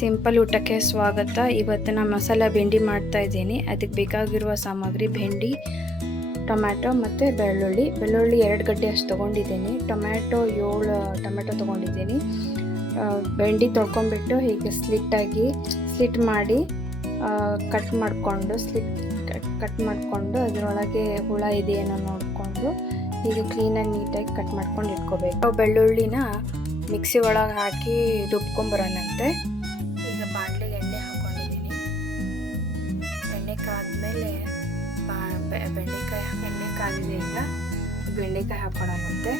Simple ಊಟಕ್ಕೆ ಸ್ವಾಗತ. ಇವತ್ತು ನಾನು ಮಸಾಲ ಬೆಂಡಿ ಮಾಡ್ತಾ ಇದ್ದೀನಿ. ಅದಕ್ಕೆ ಬೇಕಾಗಿರುವ ಸಾಮಗ್ರಿ ಬೆಂಡಿ, ಟೊಮ್ಯಾಟೊ ಮತ್ತು ಬೆಳ್ಳುಳ್ಳಿ 2 ಗಡ್ಡೆ ಅಷ್ಟು ತೊಗೊಂಡಿದ್ದೀನಿ. ಟೊಮ್ಯಾಟೊ 7 ಟೊಮ್ಯಾಟೊ ತೊಗೊಂಡಿದ್ದೀನಿ. ಬೆಂಡಿ ತೊಳ್ಕೊಂಬಿಟ್ಟು ಹೀಗೆ ಸ್ಲಿಟ್ ಮಾಡಿ ಕಟ್ ಮಾಡಿಕೊಂಡು ಅದರೊಳಗೆ ಹುಳ ಇದೆಯೇನೋ ನೋಡಿಕೊಂಡು ಹೀಗೆ ಕ್ಲೀನಾಗಿ ನೀಟಾಗಿ ಕಟ್ ಮಾಡ್ಕೊಂಡು ಇಟ್ಕೋಬೇಕು. ಬೆಳ್ಳುಳ್ಳಿನ ಮಿಕ್ಸಿ ಒಳಗೆ ಹಾಕಿ ರುಬ್ಕೊಂಬರೋಣಂತೆ. ಈಗ ಬಾಣಲೆಗೆ ಎಣ್ಣೆ ಹಾಕ್ಕೊಂಡಿದ್ದೀನಿ. ಎಣ್ಣೆ ಕಾದ್ಮೇಲೆ ಎಣ್ಣೆ ಕಾದಿದೆ. ಈಗ ಬೆಂಡೆಕಾಯಿ ಹಾಕ್ಕೊಳ್ಳೋಣಂತೆ.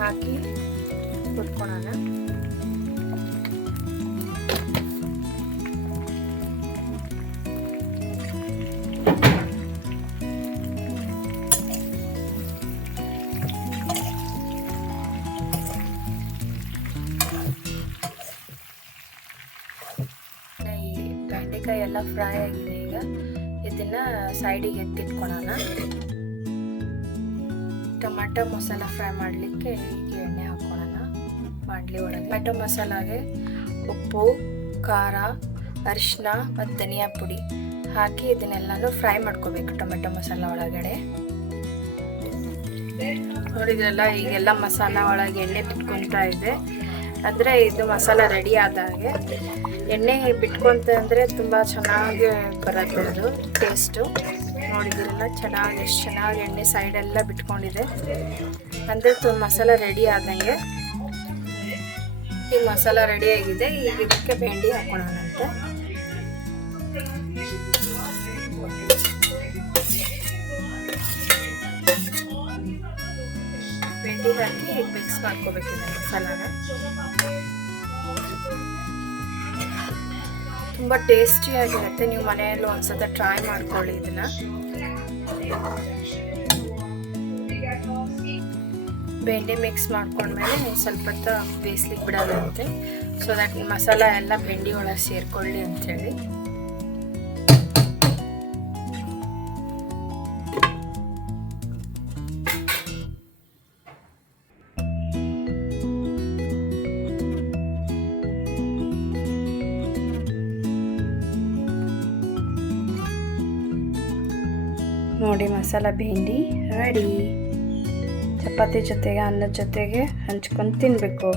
ಹಾಕಿ ಹುರ್ಕೊಳ್ಳೋಣ. ಬೆಂಡೆಕಾಯಿ ಎಲ್ಲ ಫ್ರೈ ಆಗಿದೆ. ಈಗ ಇದನ್ನ ಸೈಡಿಗೆ ಎತ್ತಿಟ್ಕೊಳ್ಳೋಣ. ಟೊಮ್ಯಾಟೊ ಮಸಾಲ ಫ್ರೈ ಮಾಡಲಿಕ್ಕೆ ಈಗ ಎಣ್ಣೆ ಹಾಕ್ಕೊಳ್ಳೋಣ ಬಾಣಲಿ ಒಳಗೆ. ಟೊಮ್ಯಾಟೊ ಮಸಾಲಾಗೆ ಉಪ್ಪು, ಖಾರ, ಅರಿಶಿನ ಮತ್ತು ಧನಿಯಾ ಪುಡಿ ಹಾಕಿ ಇದನ್ನೆಲ್ಲನೂ ಫ್ರೈ ಮಾಡ್ಕೋಬೇಕು ಟೊಮೆಟೊ ಮಸಾಲ ಒಳಗಡೆ. ನೋಡಿದ್ರಲ್ಲ, ಈಗೆಲ್ಲ ಮಸಾಲ ಒಳಗೆ ಎಣ್ಣೆ ಬಿಟ್ಕೊತಾ ಇದೆ. ಅಂದರೆ ಇದು ಮಸಾಲ ರೆಡಿ ಆದಾಗೆ ಎಣ್ಣೆ ಬಿಟ್ಕೊಂತಂದರೆ ತುಂಬ ಚೆನ್ನಾಗಿ ಬರುತ್ತೆ ಅದು ಟೇಸ್ಟು. ನೋಡಿದಿರಲ್ಲ ಎಷ್ಟು ಚೆನ್ನಾಗಿ ಎಣ್ಣೆ ಸೈಡೆಲ್ಲ ಬಿಟ್ಕೊಂಡಿದೆ. ಅಂದರೆ ಮಸಾಲ ರೆಡಿ ಆದಂಗೆ. ಈಗ ಮಸಾಲ ರೆಡಿ ಆಗಿದೆ. ಈಗ ಇದಕ್ಕೆ ಬೆಂಡಿ ಹಾಕ್ಕೊಳ್ಳೋಣಂತೆ. ಬೆಂಡಿ ಹಾಕಿ ಈಗ ಮಿಕ್ಸ್ ಮಾಡ್ಕೋಬೇಕಿದೆ ಮಸಾಲಾನ. ತುಂಬ ಟೇಸ್ಟಿಯಾಗಿರುತ್ತೆ. ನೀವು ಮನೆಯಲ್ಲೂ ಒಂದ್ಸಲ ಟ್ರೈ ಮಾಡ್ಕೊಳ್ಳಿ ಇದನ್ನ. ಬೆಂಡೆ ಮಿಕ್ಸ್ ಮಾಡ್ಕೊಂಡ್ಮೇಲೆ ಸ್ವಲ್ಪ ಹೊತ್ತು ಬೇಯಿಸ್ಲಿಕ್ಕೆ ಬಿಡೋದಂತೆ. ಸೊ ದಟ್ ಮಸಾಲ ಎಲ್ಲ ಬೆಂಡಿ ಒಳಗೆ ಸೇರ್ಕೊಳ್ಳಿ ಅಂಥೇಳಿ. ನೋಡಿ, ಮಸಾಲ ಬೆಂಡಿ ರೆಡಿ. ಚಪಾತಿ ಜೊತೆಗೆ, ಅನ್ನದ ಜೊತೆಗೆ ಹಂಚ್ಕೊಂಡು ತಿನ್ನಬೇಕು.